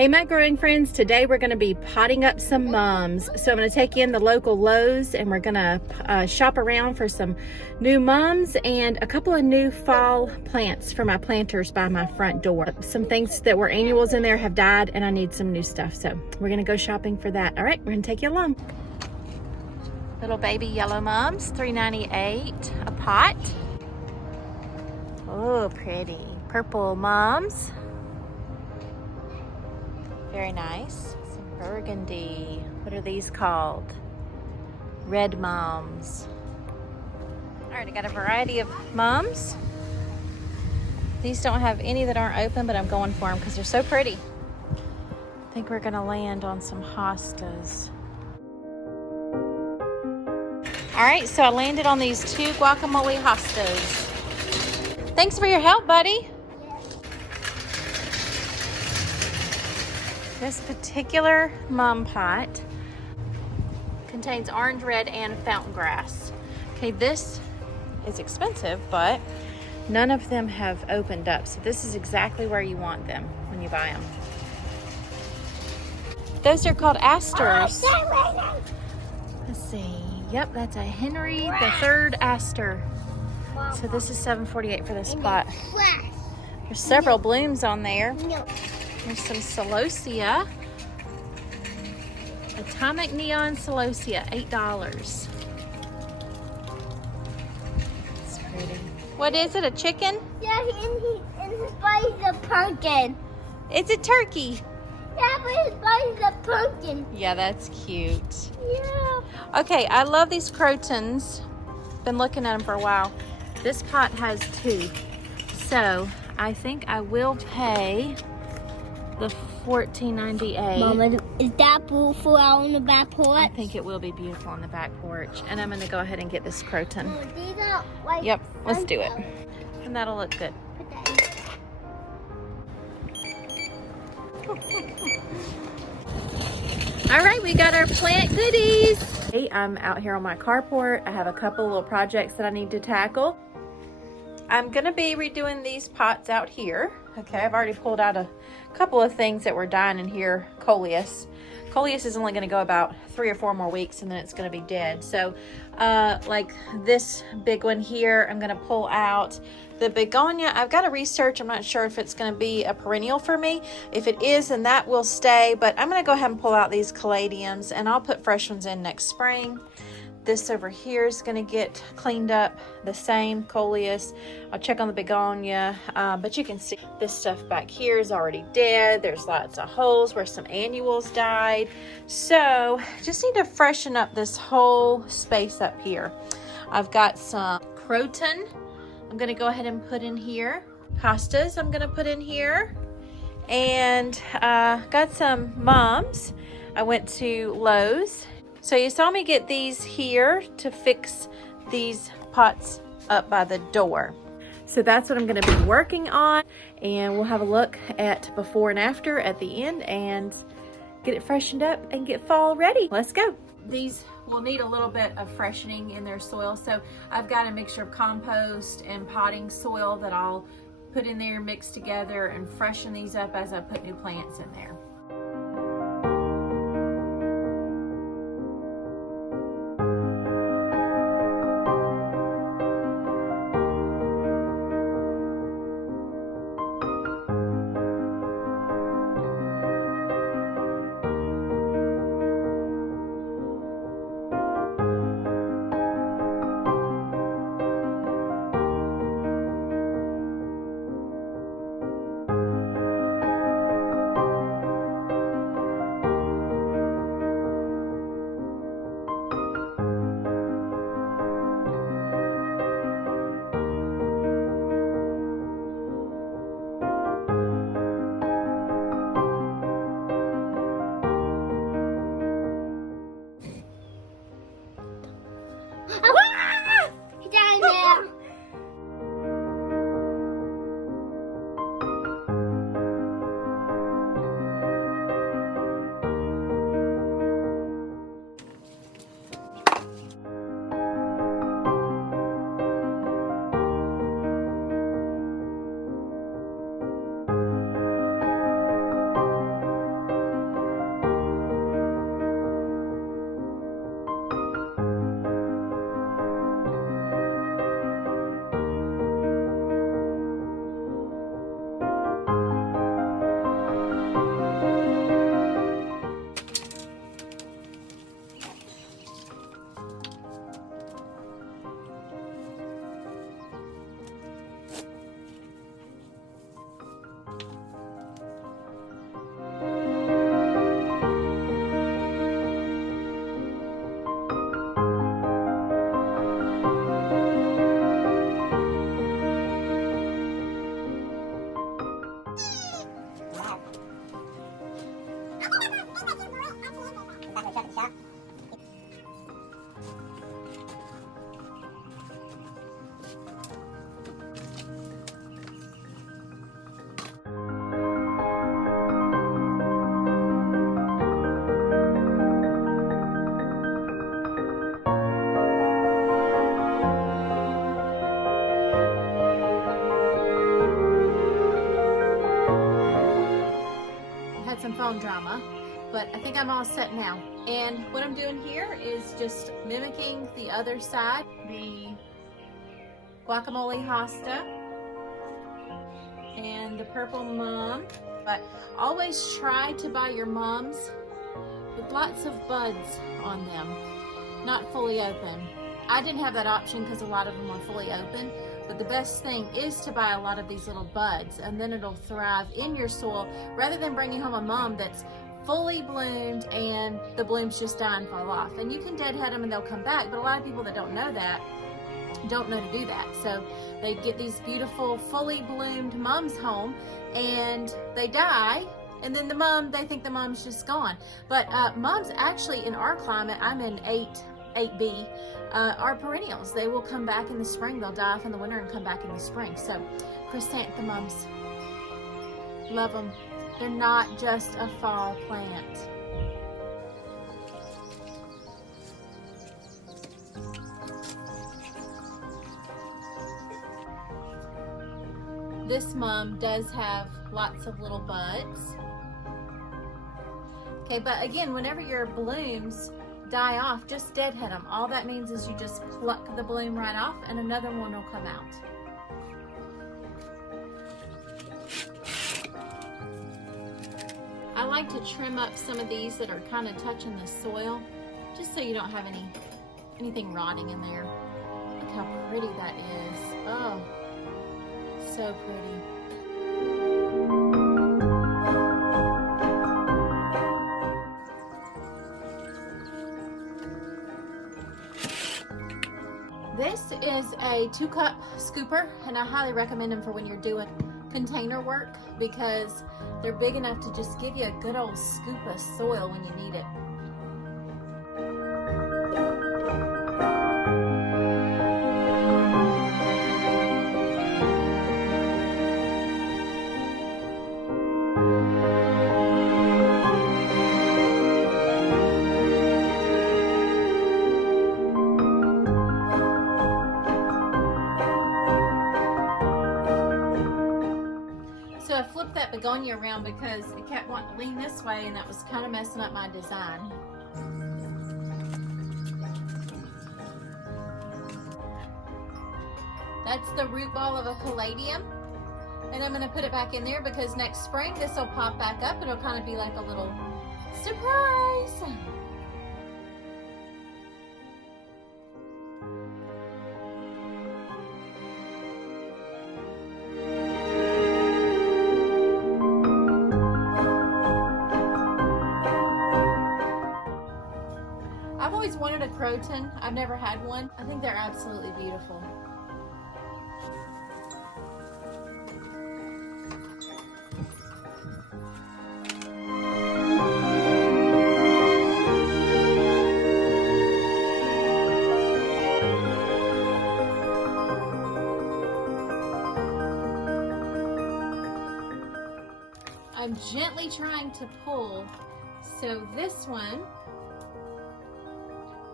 Hey my growing friends, today we're going to be potting up some mums. So I'm going to take you in the local Lowe's and we're going to shop around for some new mums and a couple of new fall plants for my planters by my front door. Some things that were annuals in there have died and I need some new stuff. So we're going to go shopping for that. All right, we're going to take you along. Little baby yellow mums, $3.98 a pot. Oh, pretty. Purple mums. Very nice. Some burgundy. What are these called? Red mums. All right, I got a variety of mums. These don't have any that aren't open, but I'm going for them because they're so pretty. I think we're gonna land on some hostas. All right, so I landed on these two guacamole hostas. Thanks for your help, buddy. This particular mum pot contains orange, red, and fountain grass. Okay, this is expensive, but none of them have opened up. So this is exactly where you want them when you buy them. Those are called asters. Let's see. Yep, that's a Henry III aster. So this is $7.48 for this pot. There's several blooms on there. There's some celosia. Atomic neon celosia, $8. It's pretty. What is it, a chicken? Yeah, and his body's a pumpkin. It's a turkey. Yeah, but his body's a pumpkin. Yeah, that's cute. Yeah. Okay, I love these crotons. Been looking at them for a while. This pot has two. So I think I will pay the $14.98. Mama, is that beautiful out on the back porch? I think it will be beautiful on the back porch. And I'm going to go ahead and get this croton. Mama, these are like Yep, let's do it. And that'll look good. Put that in. All right, we got our plant goodies. Hey, I'm out here on my carport. I have a couple little projects that I need to tackle. I'm gonna be redoing these pots out here. Okay, I've already pulled out a couple of things that were dying in here. Coleus. Coleus is only gonna go about 3 or 4 more weeks and then it's gonna be dead. So like this big one here, I'm gonna pull out. The begonia, I've got to research. I'm not sure if it's going to be a perennial for me. If it is, then that will stay. But I'm going to go ahead and pull out these caladiums and I'll put fresh ones in next spring. This over here is going to get cleaned up. The same coleus. I'll check on the begonia. But you can see this stuff back here is already dead. There's lots of holes where some annuals died. So just need to freshen up this whole space up here. I've got some croton. I'm going to go ahead and put in here. Hostas I'm going to put in here. And got some mums. I went to Lowe's. So you saw me get these here to fix these pots up by the door. So that's what I'm going to be working on. And we'll have a look at before and after at the end and get it freshened up and get fall ready. Let's go. These will need a little bit of freshening in their soil. So I've got a mixture of compost and potting soil that I'll put in there, mix together and freshen these up as I put new plants in there. Yep. Had some phone drama, but I think I'm all set now. And what I'm doing here is just mimicking the other side, the guacamole hosta and the purple mum. But always try to buy your mums with lots of buds on them, not fully open. I didn't have that option because a lot of them were fully open. But the best thing is to buy a lot of these little buds, and then it'll thrive in your soil rather than bringing home a mum that's fully bloomed and the blooms just die and fall off. And you can deadhead them and they'll come back, but a lot of people that don't know that don't know to do that. So they get these beautiful fully bloomed mums home and they die, and then the mum, they think the mum's just gone. But mums actually in our climate, I'm in 8B, are perennials. They will come back in the spring. They'll die off in the winter and come back in the spring. So chrysanthemums, love them. They're not just a fall plant. This mum does have lots of little buds. Okay, but again, whenever your blooms die off, just deadhead them. All that means is you just pluck the bloom right off and another one will come out. I like to trim up some of these that are kind of touching the soil, just so you don't have anything rotting in there. Look how pretty that is. Oh, so pretty. This is a 2-cup scooper, and I highly recommend them for when you're doing container work because they're big enough to just give you a good old scoop of soil when you need it. So I flipped that begonia around because it kept wanting to lean this way and that was kind of messing up my design. That's the root ball of a caladium. And I'm going to put it back in there because next spring this will pop back up. It'll kind of be like a little surprise. I've always wanted a croton. I've never had one. I think they're absolutely beautiful. I'm gently trying to pull, so this one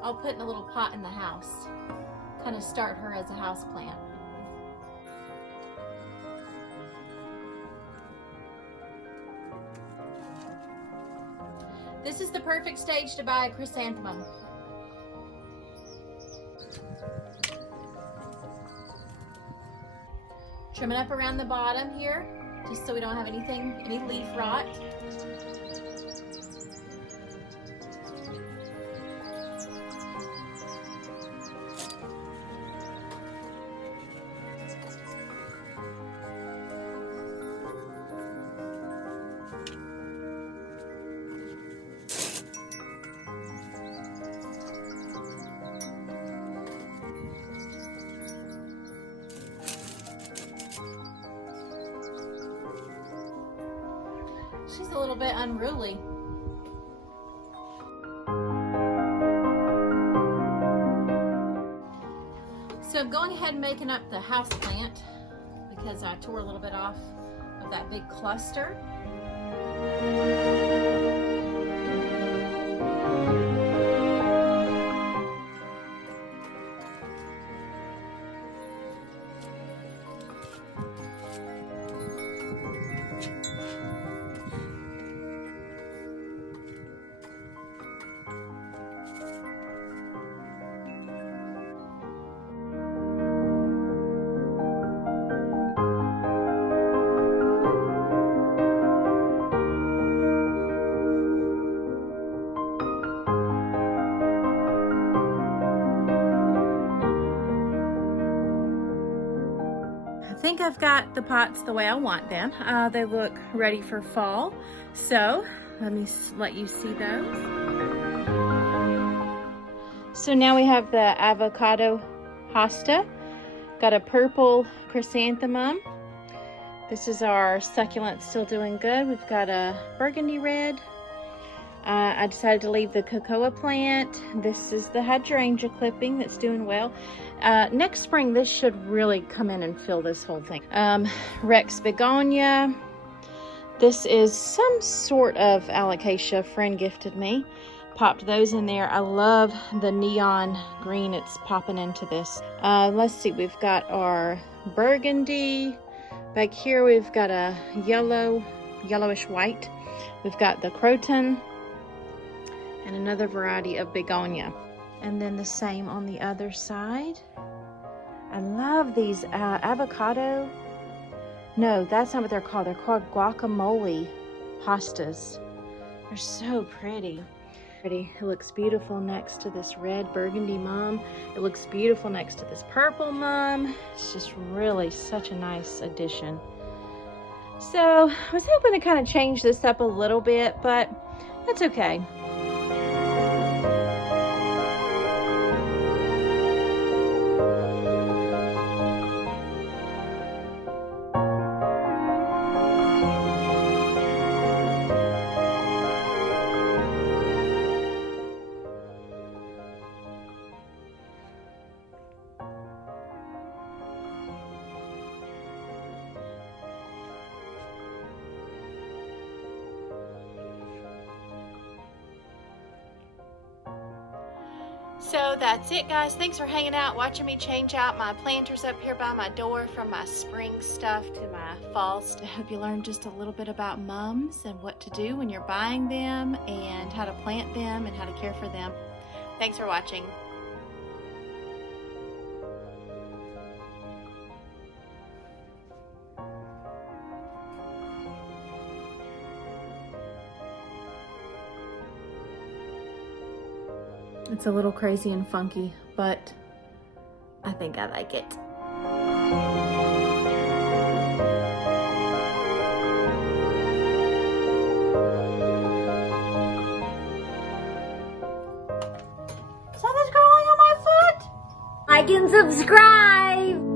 I'll put in a little pot in the house, kind of start her as a house plant. This is the perfect stage to buy a chrysanthemum. Trim it up around the bottom here, just so we don't have any leaf rot. She's a little bit unruly. I'm going ahead and making up the house plant because I tore a little bit off of that big cluster. I think I've got the pots the way I want them. They look ready for fall. So let me let you see those. So now we have the avocado hosta. Got a purple chrysanthemum. This is our succulent, still doing good. We've got a burgundy red. I decided to leave the cocoa plant. This is the hydrangea clipping that's doing well. Next spring, this should really come in and fill this whole thing. Rex begonia. This is some sort of alocasia a friend gifted me. Popped those in there. I love the neon green it's popping into this. Let's see, we've got our burgundy. Back here, we've got a yellowish white. We've got the croton and another variety of begonia. And then the same on the other side. I love these avocado. No, that's not what they're called. They're called guacamole hostas. They're so pretty. It looks beautiful next to this red burgundy mum. It looks beautiful next to this purple mum. It's just really such a nice addition. So I was hoping to kind of change this up a little bit, but that's okay. So that's it, guys. Thanks for hanging out, watching me change out my planters up here by my door from my spring stuff to my fall stuff. I hope you learned just a little bit about mums and what to do when you're buying them and how to plant them and how to care for them. Thanks for watching. It's a little crazy and funky, but I think I like it. Something's growing on my foot! Like and subscribe!